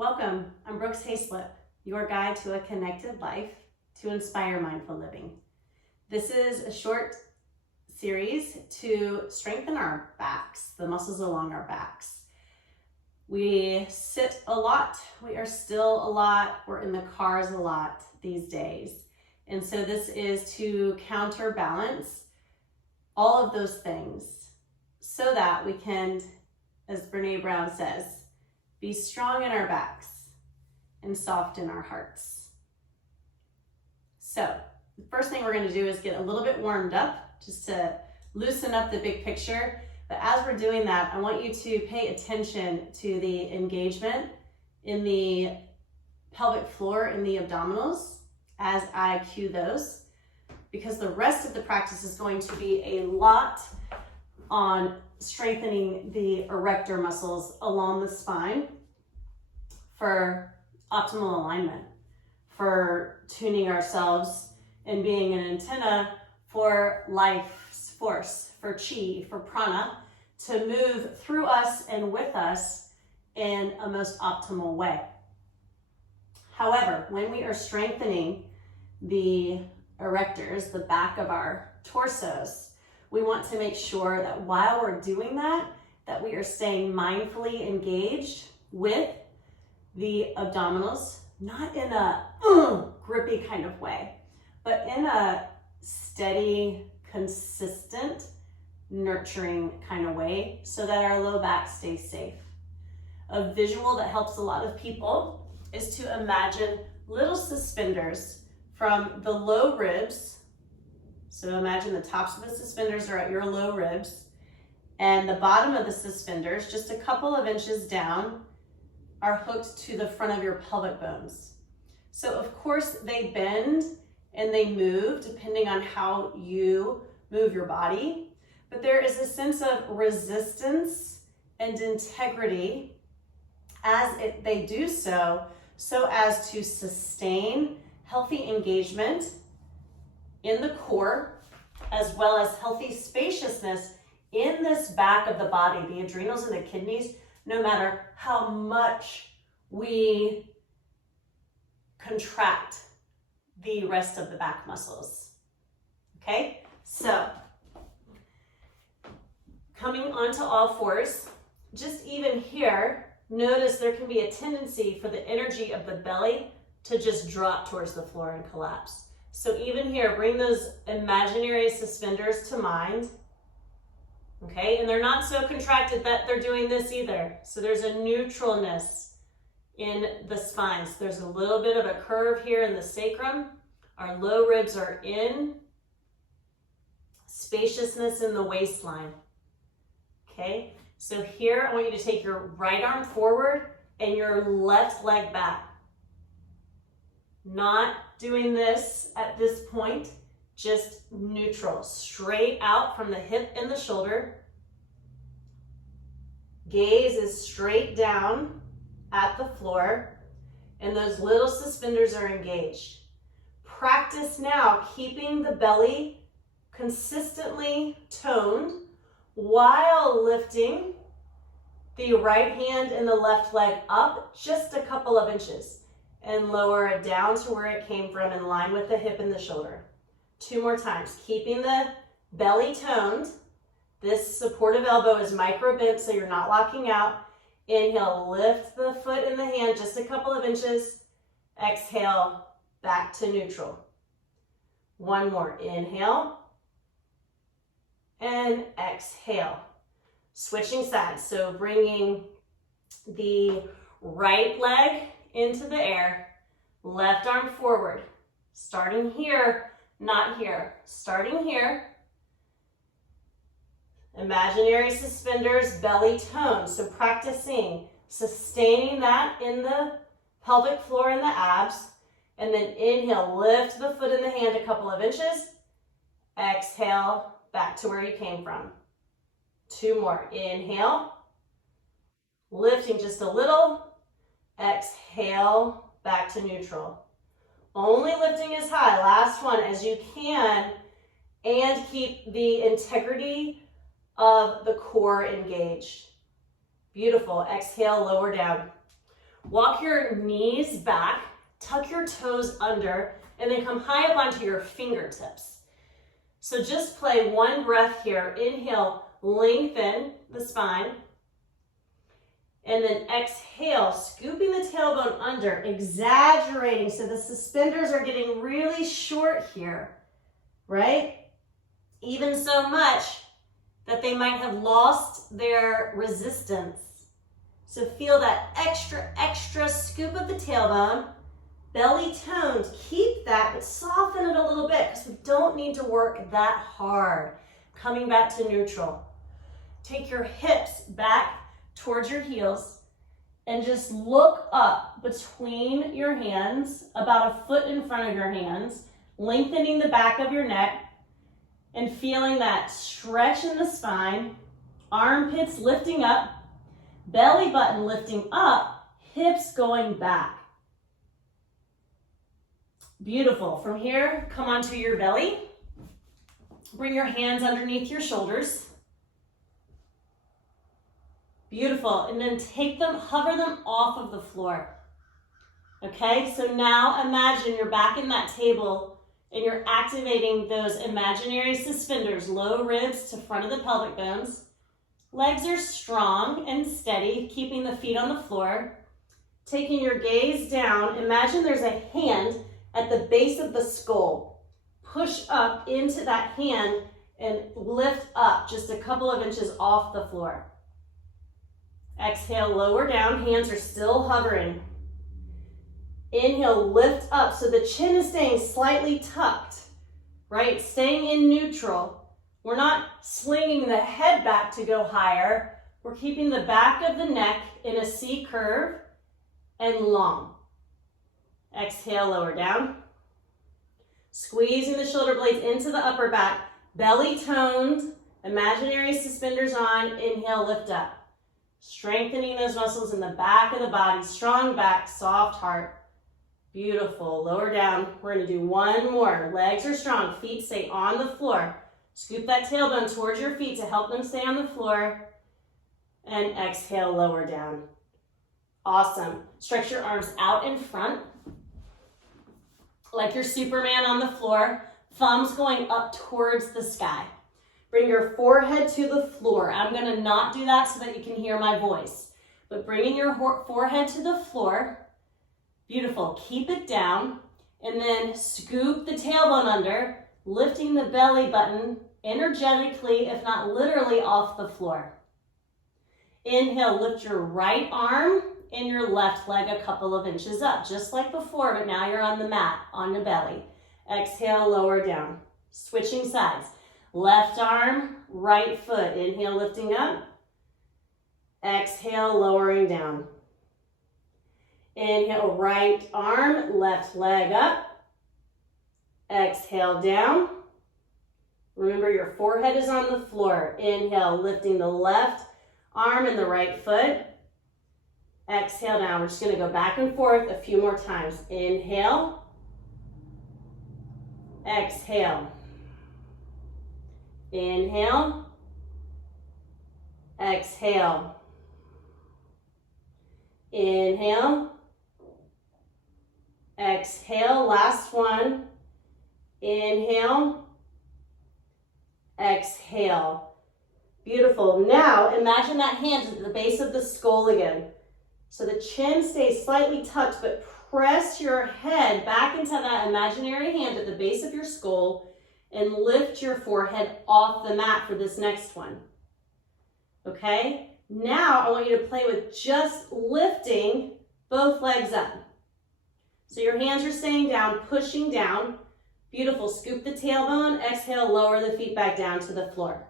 Welcome, I'm Brooks Hayslip, your guide to a connected life to inspire mindful living. This is a short series to strengthen our backs, the muscles along our backs. We sit a lot, we are still a lot, we're in the cars a lot these days. And so this is to counterbalance all of those things so that we can, as Brene Brown says, be strong in our backs and soft in our hearts. So the first thing we're going to do is get a little bit warmed up just to loosen up the big picture. But as we're doing that, I want you to pay attention to the engagement in the pelvic floor, in the abdominals, as I cue those, because the rest of the practice is going to be a lot on strengthening the erector muscles along the spine for optimal alignment, for tuning ourselves and being an antenna for life's force, for chi, for prana, to move through us and with us in a most optimal way. However, when we are strengthening the erectors, the back of our torsos, we want to make sure that while we're doing that we are staying mindfully engaged with the abdominals, not in a grippy kind of way, but in a steady, consistent, nurturing kind of way so that our low back stays safe. A visual that helps a lot of people is to imagine little suspenders from the low ribs. So imagine the tops of the suspenders are at your low ribs, and the bottom of the suspenders, just a couple of inches down, are hooked to the front of your pelvic bones. So of course they bend and they move depending on how you move your body, but there is a sense of resistance and integrity as they do so as to sustain healthy engagement in the core, as well as healthy spaciousness in this back of the body, the adrenals and the kidneys, no matter how much we contract the rest of the back muscles. Okay, so coming onto all fours, just even here, notice there can be a tendency for the energy of the belly to just drop towards the floor and collapse. So even here, bring those imaginary suspenders to mind. Okay, and they're not so contracted that they're doing this either. So there's a neutralness in the spines. There's a little bit of a curve here in the sacrum. Our low ribs are in. Spaciousness in the waistline. Okay, so here I want you to take your right arm forward and your left leg back. Not doing this at this point, just neutral, straight out from the hip and the shoulder. Gaze is straight down at the floor, and those little suspenders are engaged. Practice now keeping the belly consistently toned while lifting the right hand and the left leg up just a couple of inches and lower it down to where it came from, in line with the hip and the shoulder. 2 more times, keeping the belly toned. This supportive elbow is micro bent, so you're not locking out. Inhale, lift the foot and the hand just a couple of inches. Exhale, back to neutral. 1 more, inhale and exhale. Switching sides, so bringing the right leg into the air, left arm forward, starting here, not here, starting here. Imaginary suspenders, belly tone. So practicing sustaining that in the pelvic floor and the abs, and then inhale, lift the foot and the hand a couple of inches. Exhale, back to where you came from. 2 more, inhale, lifting just a little. Exhale, back to neutral. Only lifting as high, last one, as you can, and keep the integrity of the core engaged. Beautiful. Exhale, lower down. Walk your knees back, tuck your toes under, and then come high up onto your fingertips. So just play one breath here. Inhale, lengthen the spine. And then exhale, scooping the tailbone under, exaggerating so the suspenders are getting really short here, right? Even so much that they might have lost their resistance. So feel that extra scoop of the tailbone, belly toned. Keep that, but soften it a little bit because we don't need to work that hard. Coming back to neutral. Take your hips back towards your heels and just look up between your hands, about a foot in front of your hands, lengthening the back of your neck and feeling that stretch in the spine, armpits lifting up, belly button lifting up, hips going back. Beautiful. From here, come onto your belly. Bring your hands underneath your shoulders. Beautiful. And then take them, hover them off of the floor. Okay, so now imagine you're back in that table and you're activating those imaginary suspenders, low ribs to front of the pelvic bones. Legs are strong and steady, keeping the feet on the floor. Taking your gaze down, imagine there's a hand at the base of the skull. Push up into that hand and lift up just a couple of inches off the floor. Exhale, lower down, hands are still hovering. Inhale, lift up so the chin is staying slightly tucked, right? Staying in neutral. We're not slinging the head back to go higher. We're keeping the back of the neck in a C curve and long. Exhale, lower down. Squeezing the shoulder blades into the upper back, belly toned, imaginary suspenders on. Inhale, lift up. Strengthening those muscles in the back of the body, strong back, soft heart. Beautiful. Lower down. We're going to do one more. Legs are strong. Feet stay on the floor. Scoop that tailbone towards your feet to help them stay on the floor. And exhale, lower down. Awesome. Stretch your arms out in front, like you're Superman on the floor. Thumbs going up towards the sky. Bring your forehead to the floor. I'm going to not do that so that you can hear my voice. But bringing your forehead to the floor. Beautiful. Keep it down. And then scoop the tailbone under, lifting the belly button energetically, if not literally, off the floor. Inhale, lift your right arm and your left leg a couple of inches up, just like before, but now you're on the mat, on your belly. Exhale, lower down. Switching sides. Left arm, right foot. Inhale, lifting up. Exhale, lowering down. Inhale, right arm, left leg up. Exhale, down. Remember, your forehead is on the floor. Inhale, lifting the left arm and the right foot. Exhale down. We're just going to go back and forth a few more times. Inhale. Exhale. Inhale. Exhale. Inhale. Exhale. Last one. Inhale. Exhale. Beautiful. Now imagine that hand at the base of the skull again. So the chin stays slightly tucked, but press your head back into that imaginary hand at the base of your skull and lift your forehead off the mat for this next one. Okay? Now I want you to play with just lifting both legs up. So your hands are staying down, pushing down. Beautiful. Scoop the tailbone. Exhale, lower the feet back down to the floor.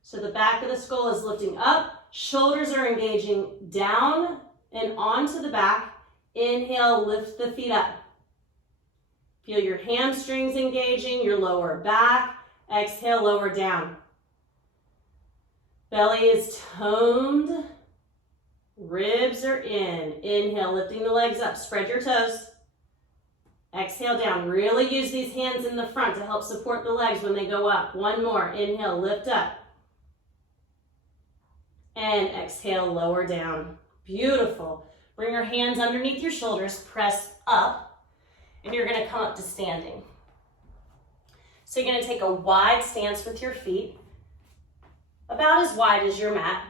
So the back of the skull is lifting up. Shoulders are engaging down and onto the back. Inhale, lift the feet up. Feel your hamstrings engaging, your lower back. Exhale, lower down. Belly is toned. Ribs are in. Inhale, lifting the legs up. Spread your toes. Exhale down. Really use these hands in the front to help support the legs when they go up. One more. Inhale, lift up. And exhale, lower down. Beautiful. Bring your hands underneath your shoulders, press up, and you're gonna come up to standing. So you're gonna take a wide stance with your feet, about as wide as your mat.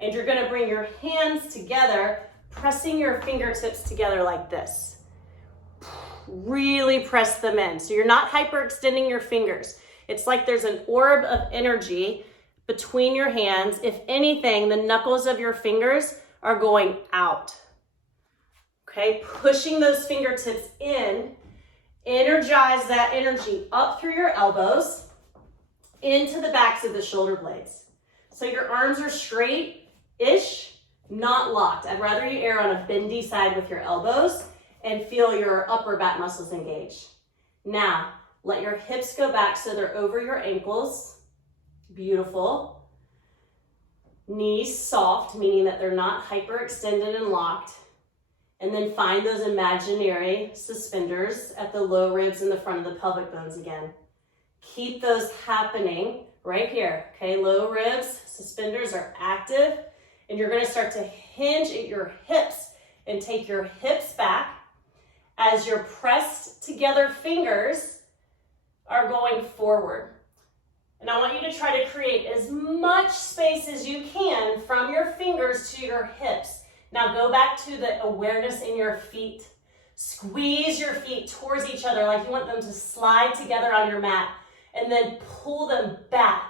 And you're gonna bring your hands together, pressing your fingertips together like this. Really press them in. So you're not hyperextending your fingers. It's like there's an orb of energy between your hands. If anything, the knuckles of your fingers are going out. Okay, pushing those fingertips in, energize that energy up through your elbows, into the backs of the shoulder blades. So your arms are straight-ish, not locked. I'd rather you err on a bendy side with your elbows and feel your upper back muscles engage. Now, let your hips go back so they're over your ankles. Beautiful. Knees soft, meaning that they're not hyperextended and locked. And then find those imaginary suspenders at the low ribs and the front of the pelvic bones again. Keep those happening right here, okay? Low ribs, suspenders are active, and you're gonna start to hinge at your hips and take your hips back as your pressed together fingers are going forward. And I want you to try to create as much space as you can from your fingers to your hips. Now go back to the awareness in your feet. Squeeze your feet towards each other like you want them to slide together on your mat, and then pull them back.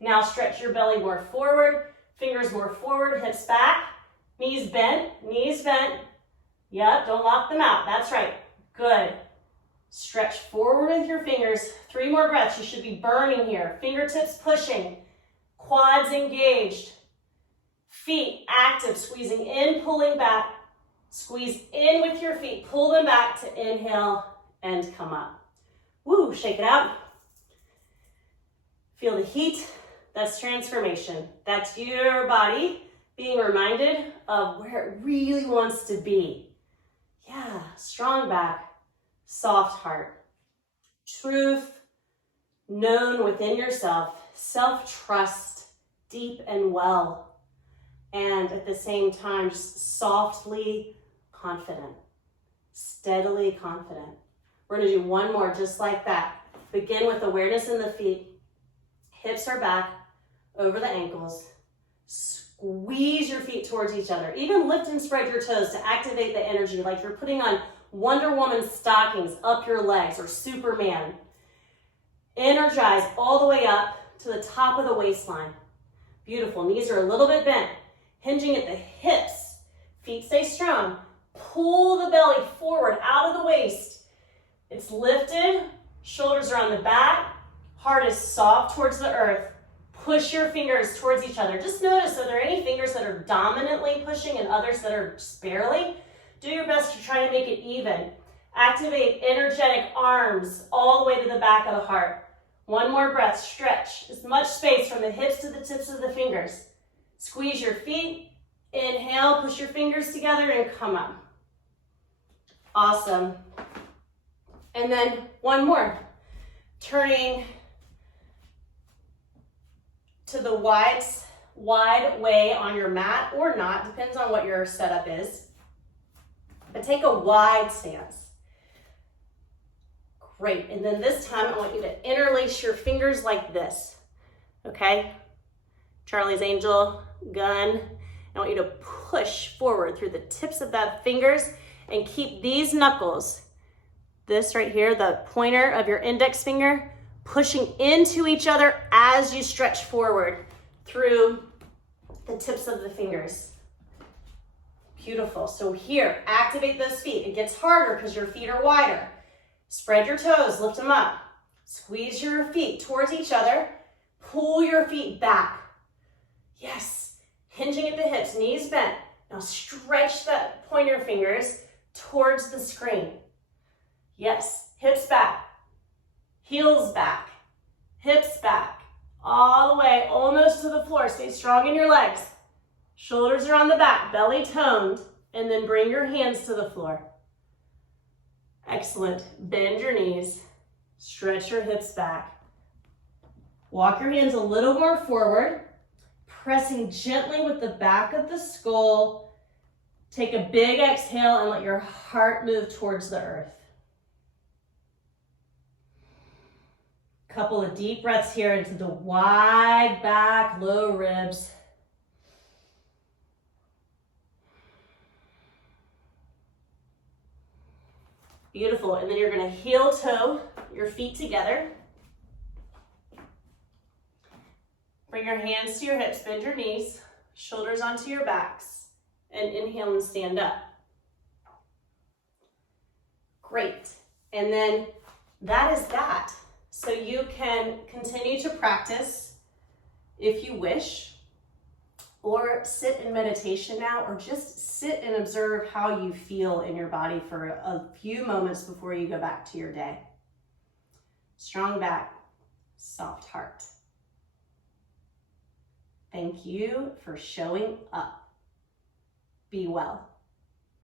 Now stretch your belly more forward, fingers more forward, hips back, knees bent, knees bent. Yep, don't lock them out. That's right. Good. Stretch forward with your fingers. 3 more breaths. You should be burning here. Fingertips pushing, quads engaged, feet active, squeezing in, pulling back. Squeeze in with your feet. Pull them back to inhale and come up. Woo, shake it out. Feel the heat. That's transformation. That's your body being reminded of where it really wants to be. Yeah, strong back, soft heart. Truth known within yourself, self-trust, deep and well, and at the same time, just softly confident, steadily confident. We're gonna do one more just like that. Begin with awareness in the feet. Hips are back over the ankles. Squeeze your feet towards each other. Even lift and spread your toes to activate the energy like you're putting on Wonder Woman stockings up your legs or Superman. Energize all the way up to the top of the waistline. Beautiful. Knees are a little bit bent. Hinging at the hips. Feet stay strong. Pull the belly forward out of the waist. It's lifted. Shoulders are on the back. Heart is soft towards the earth. Push your fingers towards each other. Just notice, are there any fingers that are dominantly pushing and others that are sparely? Do your best to try to make it even. Activate energetic arms all the way to the back of the heart. One more breath, stretch. As much space from the hips to the tips of the fingers. Squeeze your feet. Inhale, push your fingers together and come up. Awesome. And then one more. Turning to the wide way on your mat or not, depends on what your setup is. But take a wide stance. Great, and then this time I want you to interlace your fingers like this, okay? Charlie's Angel, gun. I want you to push forward through the tips of that fingers and keep these knuckles, this right here, the pointer of your index finger, pushing into each other as you stretch forward through the tips of the fingers. Beautiful. So here, activate those feet. It gets harder because your feet are wider. Spread your toes, lift them up. Squeeze your feet towards each other. Pull your feet back. Yes. Hinging at the hips, knees bent. Now stretch the pointer fingers towards the screen. Yes. Hips back. Heels back, hips back, all the way almost to the floor. Stay strong in your legs. Shoulders are on the back, belly toned, and then bring your hands to the floor. Excellent. Bend your knees, stretch your hips back. Walk your hands a little more forward, pressing gently with the back of the skull Take a big exhale and let your heart move towards the earth. Couple of deep breaths here into the wide back, low ribs. Beautiful. And then you're going to heel toe your feet together. Bring your hands to your hips, bend your knees, shoulders onto your backs, and inhale and stand up. Great. And then that is that. So you can continue to practice if you wish, or sit in meditation now, or just sit and observe how you feel in your body for a few moments before you go back to your day. Strong back, soft heart. Thank you for showing up. Be well.